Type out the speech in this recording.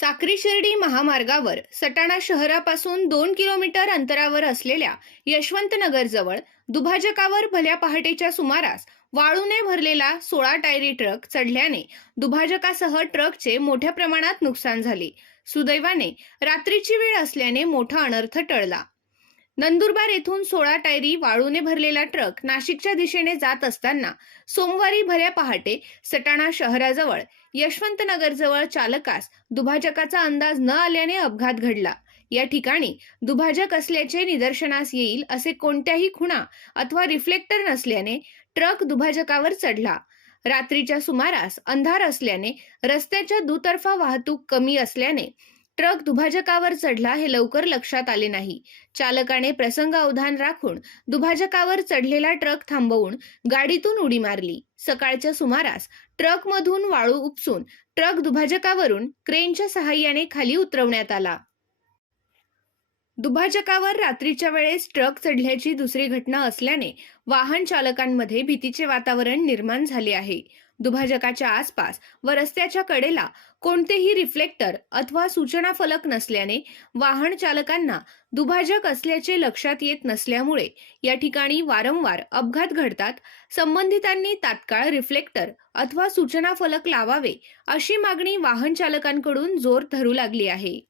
साक्री शिर्डी महामार्गावर सटाणा शहरापासून दोन किलोमीटर अंतरावर असलेल्या यशवंतनगरजवळ दुभाजकावर भल्या पहाटेच्या सुमारास वाळूने भरलेला सोळा टायरी ट्रक चढल्याने दुभाजकासह ट्रकचे मोठ्या प्रमाणात नुकसान झाले. सुदैवाने रात्रीची वेळ असल्याने मोठा अनर्थ टळला. नंदुरबार येथून सोळा टायरी वाळूने भरलेला ट्रक नाशिकच्या दिशेने जात असताना सोमवारी भऱ्या पहाटे सटाणा शहराजवळ यशवंतनगरजवळ चालकास दुभाजकाचा अंदाज न आल्याने अपघात घडला. या ठिकाणी दुभाजक असल्याचे निदर्शनास येईल असे कोणत्याही खुणा अथवा रिफ्लेक्टर नसल्याने ट्रक दुभाजकावर चढला. रात्रीच्या सुमारास अंधार असल्याने रस्त्याच्या दुतर्फा वाहतूक कमी असल्याने ट्रक दुभाजकावर चढला हे लवकर लक्षात आले नाही. चालकाने प्रसंग अवधान राखून दुभाजकावर चढलेला ट्रक थांबवून गाडीतून उडी मारली. सकाळच्या सुमारास ट्रकमधून वाळू उपसून ट्रक दुभाजकावरून क्रेनच्या सहाय्याने खाली उतरवण्यात आला. दुभाजकावर रात्रीच्या वेळेस ट्रक चढल्याची दुसरी घटना असल्याने वाहन चालकांमध्ये भीतीचे वातावरण निर्माण झाले आहे. दुभाजकाच्या आसपास व रस्त्याच्या कडेला कोणतेही रिफ्लेक्टर अथवा सूचना फलक नसल्याने वाहन चालकांना दुभाजक असल्याचे लक्षात येत नसल्यामुळे या ठिकाणी वारंवार अपघात घडतात. संबंधितांनी तात्काळ रिफ्लेक्टर अथवा सूचना फलक लावावे अशी मागणी वाहन चालकांकडून जोर धरू लागली आहे.